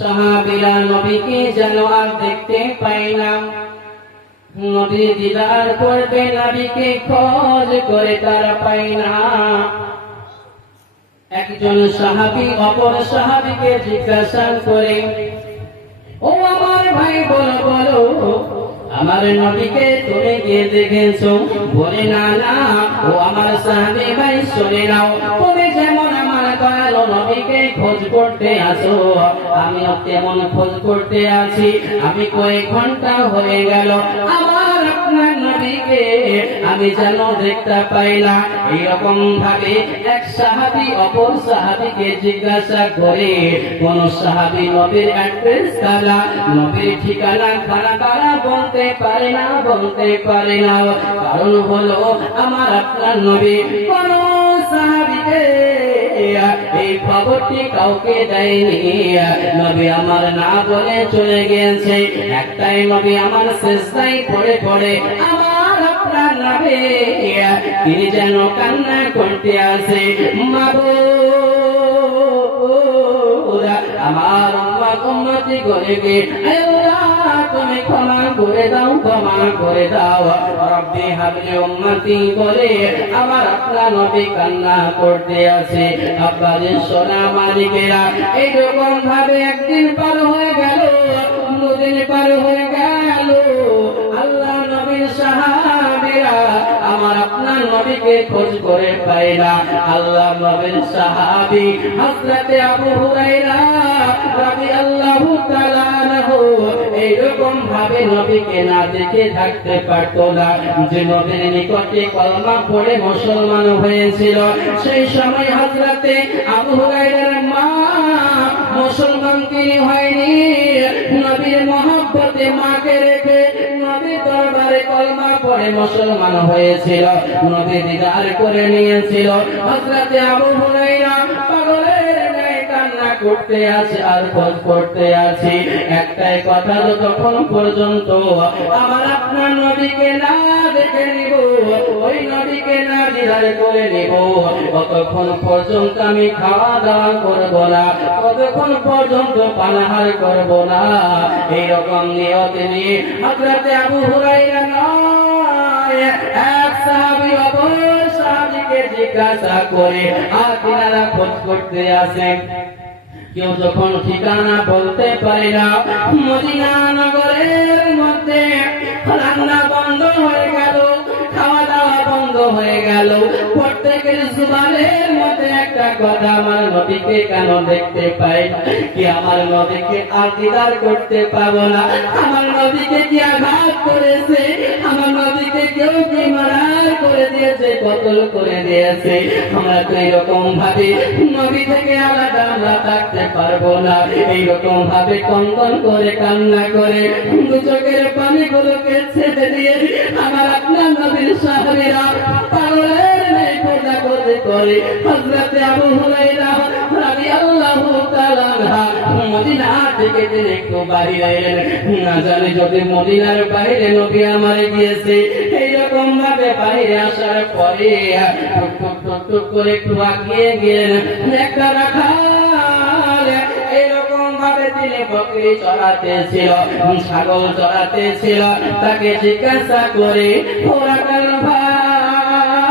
সাহাবীরা নবীকে যেন আর দেখতে পাই না। নবী দিদার করবে, নবীকে খোঁজ করে তারা পাই না। একজন সাহাবী অপর সাহাবীকে জিজ্ঞাসা করে, ও আমার ভাই বলো বলো, আমার নবীকে তুমি গিয়ে দেখেছো? বলে না না। ও আমার সাহাবী ভাই শুনে নাও, তুমি যেমন আমার দয়াল নবীকে খোঁজ করতে আসো, আমিও তেমন খোঁজ করতে আছি। আমি কয়েক ঘন্টা হয়ে গেল আমার আপনার নবীকে আমি যেন দেখতে পাই না। এইরকম ভাবে এক সাহাবী অপর সাহাবীকে জিজ্ঞাসা করে, কোন সাহাবী নবীর অ্যাড্রেস তারা, নবীর ঠিকানা তারা বলতে পারে না, বলতে পারে না। কারণ হলো আমার আপনার নবী কোন সাহাবীকে এই খবরটি কাউকে দেয়নি। নবী আমার না বলে চলে গিয়েছে। একটাই নবী আমার শেষটাই পড়ে পড়ে আমার আপনার নবী তিনি যেন কান্না করতে আসে, মাবুদ আমার উম্মতি করে গে, তুমি ক্ষমা করে দাও, ক্ষমা করে দাও। রব্বি হাবলি উম্মতি বলে আমার আপনার নবী কান্না করতে আছে। আব্বাদের সোনা মালিকেরা এইরকম ভাবে একদিন পার হয়ে গেল, দুদিন পার হয়ে গেল। আল্লাহ নবীর সাহাবীরা আমার আপনার নবীকে খোঁজ করে পায় না। আল্লাহ নবীর সাহাবী হযরতে আবু হুরায়রা রাদিয়াল্লাহু তাআলা আনহু এইরকম ভাবে নবীকে না দেখে থাকতে পারতো না। যে নবীর নিকটে কলমা পড়ে মুসলমান হয়েছিল, সেই সময় হযরতে আবু হুরায়রার মা মুসলমান তিনি হয়নি। নবীর মহব্বতে মাকে রেখে নবীর দরবারে কলমা পড়ে মুসলমান হয়েছিল, নবী দিদার করে নিয়েছিল। হযরতে আবু হুরায়রা পাগলের ন্যায় কান্না করতে আছে আর খোঁজ করতে আছে। একটাই কথা, যতক্ষণ পর্যন্ত আমার আপনার নবীকে না দেখে নিব, ওই নবীকে না দিদার করে নিব, ততক্ষণ পর্যন্ত আমি খাওয়া দাওয়া করব না, ততক্ষণ পর্যন্ত পানাহার করব না। এইরকম নিয়তে নিয়ে হযরতে আবু হুরায়রা নয়, এক সাহাবী অপর সাহাবীকে জিজ্ঞাসা করে আর তিনারা খোঁজ করতে আসেন। কেউ যখন ঠিকানা বলতে পারে না, মদিনা নগরের মধ্যে রান্না বন্ধ হয়ে গেল, খাওয়া দাওয়া বন্ধ হয়ে গেল। প্রত্যেকের জুবানের মধ্যে একটা কথা, আমার নবীকে কেন দেখতে পাই না? কি আমার নবীকে আর দিদার করতে পাবো না? আমার নবীকে কি আঘাত করেছে? আমার নবীকে কেউ কি মারার করে দিয়েছে, কতল করে দিয়েছে? আমরা তো এইরকম ভাবে নবী থেকে আলাদা আমরা থাকতে পারবো না। এইরকম ভাবে কন্দন করে কান্না করে দু চোখের পানিগুলোকে ছেড়ে দিয়ে আমার আপনার নবীর সাহাবীরা পাগলের ন্যায় পূজা করতে করে হযরতে আবু হুরায়রা রাদিয়াল্লাহু তাআলা আনহু মদিনা থেকে তিনি একটু বাইরে এলেন। না জানি যদি মদিনার বাইরে নবী আমার গিয়েছে। এইরকম ভাবে বাইরে আসার পরে টুক টুক টুক টুক করে একটু আগিয়ে গেলেন। একটা রাখাল এইরকম ভাবে তিনি বকরি চড়াতেছিল, ছাগল চড়াতেছিল। তাকে জিজ্ঞাসা করে, ও রাখাল ভাই,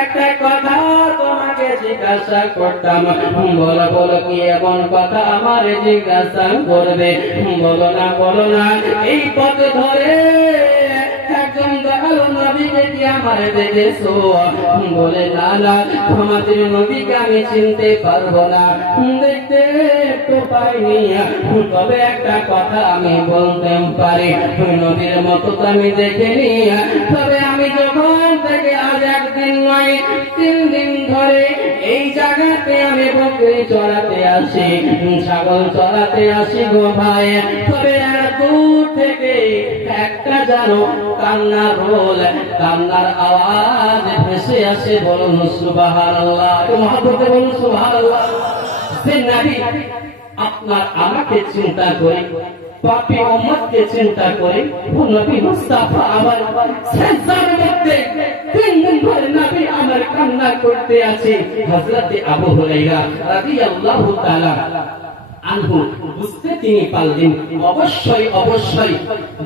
একটা কথা তোমাকে জিজ্ঞাসা করতাম, বলো বলো কি এমন কথা আমার জিজ্ঞাসা করবে? বলো না বলো না। এই পথ ধরে একজন দয়াল নবীকে কি আমার দেখেছো? বলে না না, আমাদের নবীকে আমি চিনতে পারবো না, দেখতে একটু পাইনি, তবে একটা কথা আমি বলতে পারি, নবীর মতো তো আমি দেখিনি। তবে আমি যখন থেকে আজ একদিন নয় 3 দিন ধরে এই জায়গাতে আমি বকরি চড়াতে আসি, ছাগল চড়াতে আসি গো ভাই। তবে দূর থেকে একটা জানো কান্নার রোল, কান্নার আওয়াজ ভেসে আসে। বলুন সুবহানাল্লাহ, মহব্বতে বলুন সুবহানাল্লাহ। সে নবী আপনার আমাকে চিন্তা করে, পাপী উম্মতকে চিন্তা করে, ও নবী মুস্তাফা আমার সেজদার মধ্যে 3 দিন ধরে নবী আমার কান্না করতে আছে। হযরতে আবু হুরায়রা রাদিয়াল্লাহু তাআলা আনহু বুঝতে তিনি পারলেন অবশ্যই অবশ্যই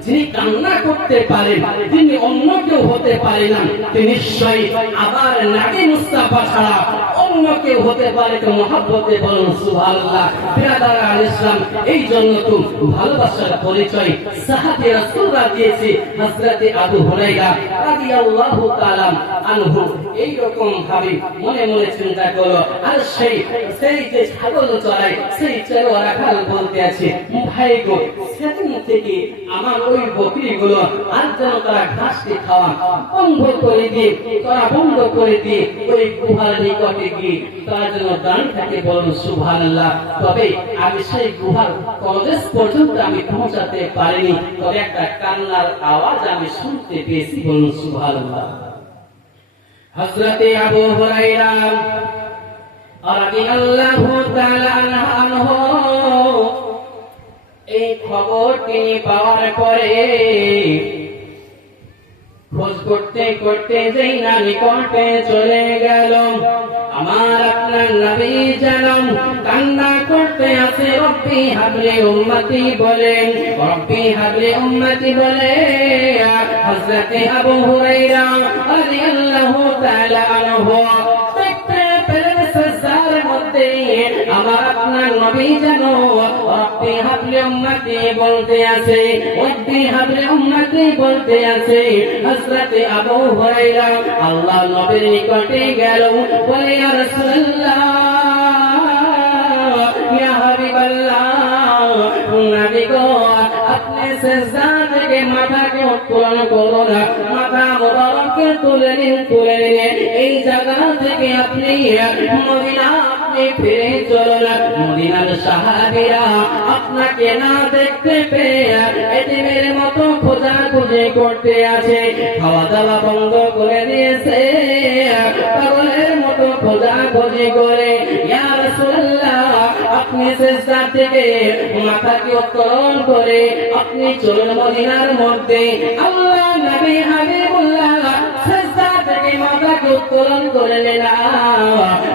যিনি কান্না করতে পারেন তিনি অন্য কেউ হতে পারে না, তিনি নিশ্চয়ই আবার নবী মুস্তাফা ছাড়া অন্য কেউ হতে পারে। তো মহব্বতে বলুন সুবহানাল্লাহ। বিরাদার আল ইসলাম, এই জন্য তো ভালোবাসার পরিচয় সাহাবী রাসূলরা দিয়েছে। হযরতে আবু হুরায়রা রাদিয়াল্লাহু তাআলা আনহু এই রকম ভাবে মনে মনে চিন্তা করলো, আর সেই যে ছাগল চড়ায় সেই রাখাল বলতে আছে, ভাই গো সেদিন থেকে আমার ওই বকরিগুলো আর যেন তারা ঘাসকে খাওয়া বন্ধ করে দিয়ে, তারা বন্ধ করে দিয়ে ওই গুহার নিকটে গিয়ে তারা যেন দাঁড়িয়ে থাকে। বলুন সুবহানাল্লাহ। তবে আমি সেই গুহার কলেজ পর্যন্ত আমি পৌঁছাতে পারিনি, তবে একটা কান্নার আওয়াজ আমি শুনতে পেয়েছি। বলুন সুবহানাল্লাহ। হযরতে আবু হুরায়রা রাদিয়াল্লাহু তাআলা আনহু এই খবর তিনি পাওয়ার পরে খোঁজ করতে করতে যেই না নিকটে চলে গেল, আমার আপনার নবী যেন কান্না করতে আছে, রব্বি হাবলি উম্মতি বলেন, রব্বি হাবলি উম্মতি বলে। হযরতে আবু হুরায়রা রাদিয়াল্লাহু তাআলা আনহু আমার আপনার নবী যেন রব্বি হাবলি উম্মতি বলতে আছে, রব্বি হাবলি উম্মতি বলতে আছে। হযরতে আবু হুরায়রা আল্লাহ নবীর নিকটে গেল, বলে ইয়া রাসূলুল্লাহ, ইয়া হাবিবাল্লাহ, নবী গো আপনি সিজদা থেকে মাথাকে উত্তোলন করুন, মাথা মুবারককে তুলে নিন, এই জায়গা থেকে আপনি মদিনা ফিরে চলুন। মদিনার সাহাবীরা আপনাকে না দেখতে পেয়ে এতিমের মতো খোঁজাখুঁজি করতে আছে, খাওয়া দাওয়া বন্ধ করে দিয়েছে, পাগলের মতো খোঁজাখুঁজি করে। ইয়া রাসূলুল্লাহ আপনি সিজদা থেকে মাথাকে উত্তোলন করে আপনি চলুন মদিনার মধ্যে। আল্লাহ নবী হাবিবুল্লাহ সিজদা থেকে মাথাকে উত্তোলন করে নিলেন।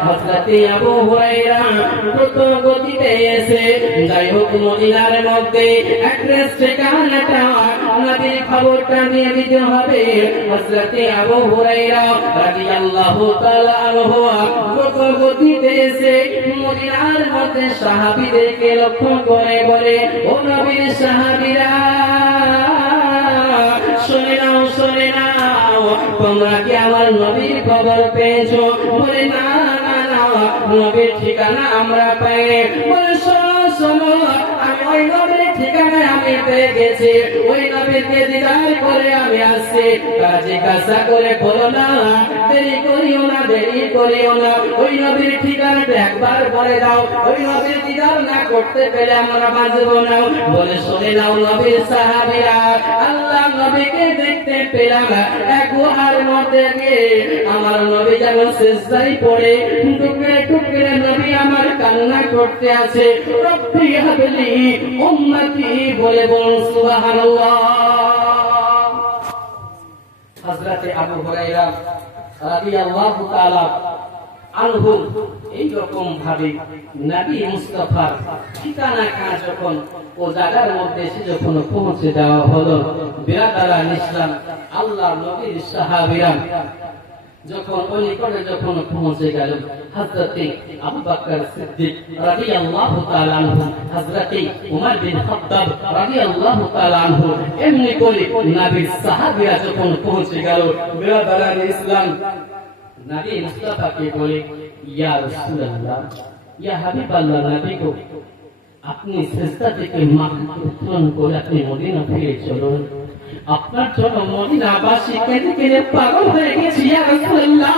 হযরতে আবু হুরায়রা দ্রুত গতিতে এসে যাই হোক মদিনার মধ্যে অ্যাড্রেস ঠিকানাটা নবীর খবরটা দিয়ে দিতে হবে। হযরতে আবু হুরায়রা রাদিয়াল্লাহু তাআলা আনহু দ্রুত গতিতে এসে মদিনার মধ্যে সাহাবীদেরকে লক্ষ্য করে বলে, ও নবীর সাহাবীরা শুনে নাও, শুনে নাও, তোমরা কি আমার নবীর খবর পেয়েছো? বলে না না না, নবীর ঠিকানা আমরা পাই। বলে শোনো শোনো, আমি ওই নবীর ঠিকানা আমি পেয়ে গেছি, ওই নবীকে দিদার করে আমি আসছি। কাজে কাজা করে বলো না, দেরি করিও না, দেরি করিও না, ওই নবীর ঠিকানাটা একবার বলে দাও, ওই নবীর দিদার না করতে পেলে আমরা বাঁচবো না। বলে শুনে নাও নবীর সাহাবীরা, আল্লাহ নবীকে দেখতে পেলাম এক গুহার মধ্যে গিয়ে, আমার নবী যেমন সিজদায় পড়ে টুকরে টুকরে নবী আমার কান্না করতে আছে, রব্বি হাবলি উম্মতি বলে বলুন সুবহানাল্লাহ। হযরতে আবু হুরায়রা রাদিয়াল্লাহু তাআলা আনহু এই রকম ভাবে নবী মুস্তাফার ঠিকানা যখন ও জায়গার মধ্যে এসে যখন পৌঁছে দেওয়া হলো, বিরাদারান ইসলাম আল্লাহ নবীর সাহাবীরা যখন ওই নিকটে যখন পৌঁছে গেল, হযরতে আবু বকর সিদ্দিক রাদিয়াল্লাহু তাআলা আনহু, হযরতে উমর বিন খাত্তাব রাদিয়াল্লাহু তাআলা আনহু এমনি করে নবীর সাহাবীরা যখন পৌঁছে গেল, বিরাদারান ইসলাম নবী মুস্তাফাকে বলে, ইয়া রাসূলুল্লাহ, ইয়া হাবিবাল্লাহ, নবী গো আপনি সিজদা থেকে মাথা উত্তোলন করে আপনি মদিনা ফিরে চলুন, আপনার জন্য মদিনাবাসী কেঁদে কেঁদে পাগল হয়ে গেছে। ইয়া রাসূলুল্লাহ,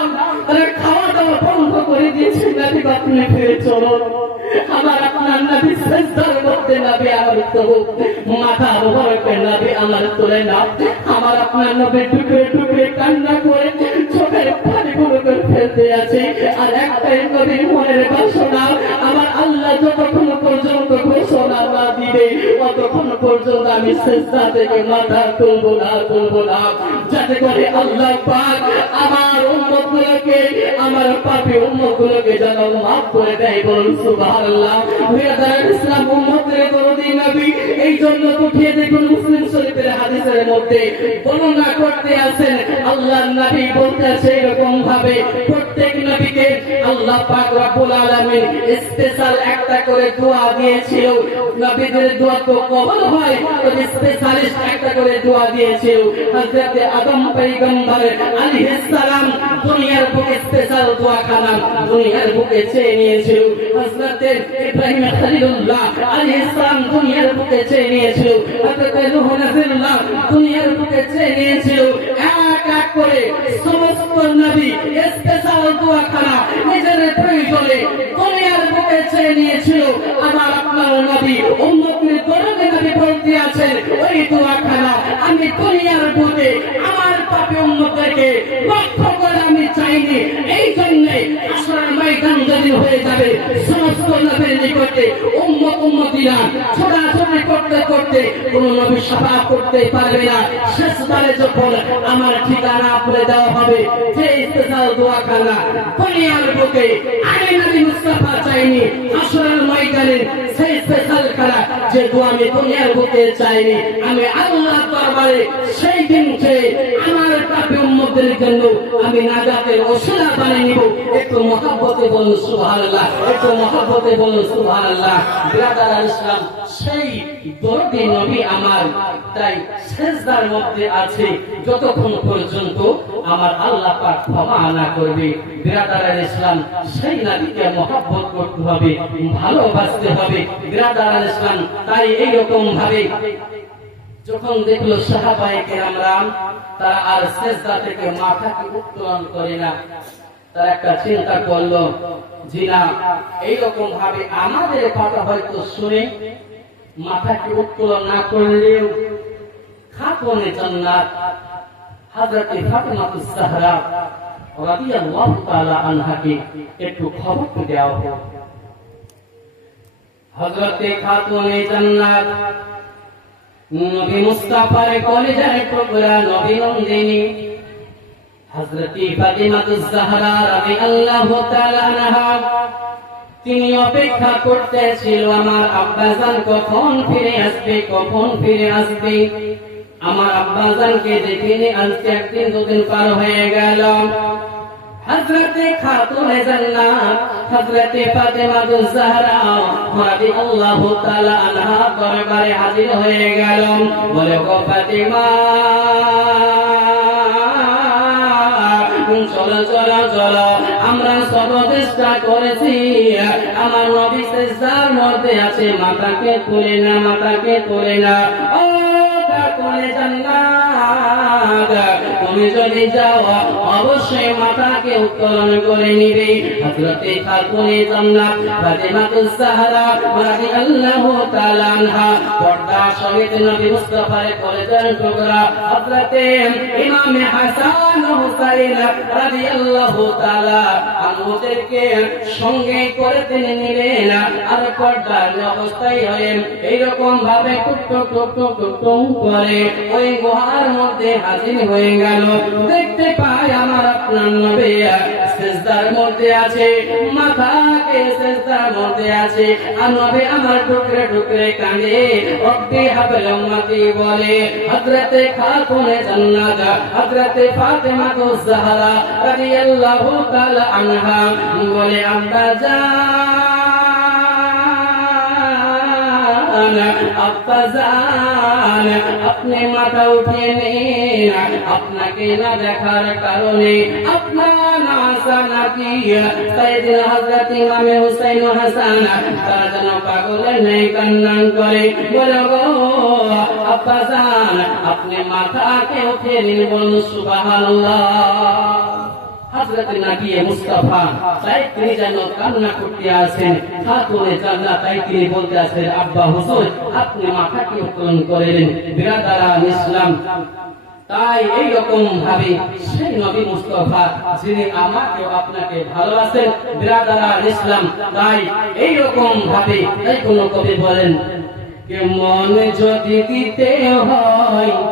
আরে খাওয়া দাওয়া বন্ধ করে দিয়েছে, নবী আপনি ফিরে চলুন, আমার আপনার নবী সিজদার মধ্যে নবী আমার তো মাথা মুবারকের নবী আমার তোলে না, আমার আপনার নবী টুকরে টুকরে কান্না করে চোখের পানিগুলো ফেলতে আছে, আর একটাই নবীর মনের বাসনা, আমার আল্লাহ যতক্ষণ পর্যন্ত ঘোষণা না দিবে ততক্ষণ পর্যন্ত আমি সিজদা থেকে মাথা তুলবো না, যাতে করে আল্লাহ পাক আমার উম্মতগুলোকে, আমার পাপী উম্মতগুলোকে যেন মাফ করে দেয়। বলুন সুবহানাল্লাহ। বিরাদার ইসলাম উম্মতের দরদি নবী, এই জন্য উঠিয়ে দেখুন মুসলিম শরীফের হাদিসের মধ্যে বর্ণনা করতে আছেন, আল্লাহর নবী বলতে আছে এরকম ভাবে প্রত্যেক নবীকে আল্লাহ পাক রব্বুল আলামিন স্পেশাল একটা করে দোয়া দিয়েছিল। নবীদের দোয়া তো কবুল হয়, তো স্পেশালিস্ট একটা করে দোয়া দিয়েছিল। হযরত আদম পয়গম্বর আলাইহিস সালাম দুনিয়ার বুকে স্পেশাল দোয়া খানা দুনিয়ার বুকে চেয়ে নিয়েছিল। হযরত ইব্রাহিম খলিলুল্লাহ আলাইহিস সালাম দুনিয়ার বুকে চেয়ে নিয়েছিল। হযরত নূহ নবীল্লাহ দুনিয়ার বুকে চেয়ে নিয়েছিল। এক এক করে সমস্ত নবী স্পেশাল দোয়া খানা নিজের প্রয়োজনে দুনিয়ার বুকে চেয়ে নিয়েছিল। আমার আপনার নবী উম্মতের দরদে নবী বলতে আছেন, ওই দোয়া খানা আমি দুনিয়ার বুকে আমার পাপী উম্মতদেরকে রক্ষা করে আমি চাইনি। এই জন্যে আসলে ময়দান যদি হয়ে যাবে, সমস্ত নবীর নিকটে উম্মতিরা ছোটাছুটি করতে করতে কোন নবী শাফাআত করতে পারবে না। শেষবারে যখন আমার ঠিকানা বলে দেওয়া হবে, যে স্পেশাল দোয়া খানা দুনিয়ার বুকে আমি নবী মুস্তাফা চাইনি, আসরের ময়দানে সেই স্পেশাল খানা যে দোয়া আমি দুনিয়ার বুকে চাইনি, আমি আল্লাহর দরবারে সেই দিনকে আমার পাপী উম্মতদের জন্য আমি নাজাতের ওসিলা বানিয়ে নিব। একটু মহব্বতে বলুন সুবহানাল্লাহ, একটু মহব্বতে বলুন সুবহানাল্লাহ। বিরাদার ইসলাম, সেই দরদি নবী আমার তাই সিজদার মধ্যে আছে যতক্ষণ পর্যন্ত আমার আল্লাহ পাক ক্ষমা না করবে। বিরাদার ইসলাম, সেই নবীকে মহব্বত করতে হবে, ভালোবাসতে হবে। বিরাদার ইসলাম, তাই এইরকম ভাবে যখন দেখলো সাহাবায়ে কেরামরা তারা আর সিজদা থেকে মাথাকে উত্তোলন করে না, তারা একটা চিন্তা করলো, জি না, এইরকম ভাবে আমাদের কথা হয়তো শুনে মাথাকে উত্তোলন না করলেও খাতুনে জান্নাত হযরত ফাতিমাতুজ জাহরা রাদিয়াল্লাহু তাআলা আনহাকে একটু খবর দেওয়া হোক। হযরত খাতুনে জান্নাত নবী মুস্তাফার কলিজার টুকরা নবী নন্দিনী হযরত ফাতিমাতুজ জাহরা রাদিয়াল্লাহু তাআলা আনহা, তিনি অপেক্ষা করতেছিল আমার আব্বাজান কখন ফিরে আসবে, কখন ফিরে আসবে। আমার আব্বাজানকে দেখিনি আজকে একদিন দুদিন পার হয়ে গেল। হযরতে খাতুনে জান্নাত হযরতে ফাতিমাতুজ জাহরা রাদিয়াল্লাহু তাআলা আনহা দরবারে হাজির হয়ে গেল। বলে, গো ফাতিমা, চলো চলো চলো, আমরা সব চেষ্টা করেছি, আমার নবী সিজদার মধ্যে আছে, মাথাকে তুলে না, মাথাকে তুলে না। ও খাতুনে জান্নাত, তুমি যদি যাও অবশ্যই মাথাকে উত্তোলন করে নিবে। হযরতে খাতুনে জান্নাত ফাতিমাতুজ জাহরা রাদিয়াল্লাহু তাআলা আনহা পর্দা সহিত নবী মুস্তাফার কলিজার টুকরা হযরতে ইমাম হাসান ও হুসাইন রাদিয়াল্লাহু তাআলা আনহুদেরকে সঙ্গে করে তিনি নিলেন, আর পর্দার অবস্থায় হয়ে এইরকম ভাবে টুক টুক টুক টুক টুক টুক করে ওই গুহার মধ্যে হাজির হয়ে গেল। দেখতে পাই আমার আপনার নবী সিজদার মধ্যে আছে, মাথাকে সিজদার মধ্যে আছে, আর নবী আমার টুকরে টুকরে কাঁদে, রব্বি হাবলি উম্মতি বলে। হযরতে খাতুনে জান্নাত হযরতে ফাতিমাতুজ জাহরা রাদিয়াল্লাহু তাআলা আনহা বলে, আব্বাজান, আপনি মাথা উঠিয়ে নিন, আপনাকে না দেখার কারণে আপনার না আসা নাকি সাইয়েদনা হযরত ইমাম হুসাইন ও হাসান তারা যেন পাগলের ন্যায় কান্না করে। বলো গো আব্বাজান, আপনি মাথাকে উঠিয়ে নিন, বলুন সুবহানাল্লাহ। হযরত নবী মুস্তাফা তাই তিনি যেন কান্না করতে আছেন, খাতুনে জান্নাত তাই তিনি বলতে আছেন, আব্বা হুজুর, আপনি মাথাকে উত্তোলন করেন। বিরাদারান ইসলাম, তাই এইরকম ভাবে সেই নবী মুস্তাফা যিনি আমাকে আপনাকে ভালোবাসেন, বিরাদারান ইসলাম, তাই এইরকম ভাবে তাই কোন কবি বলেন, মন যদি দিতে হয়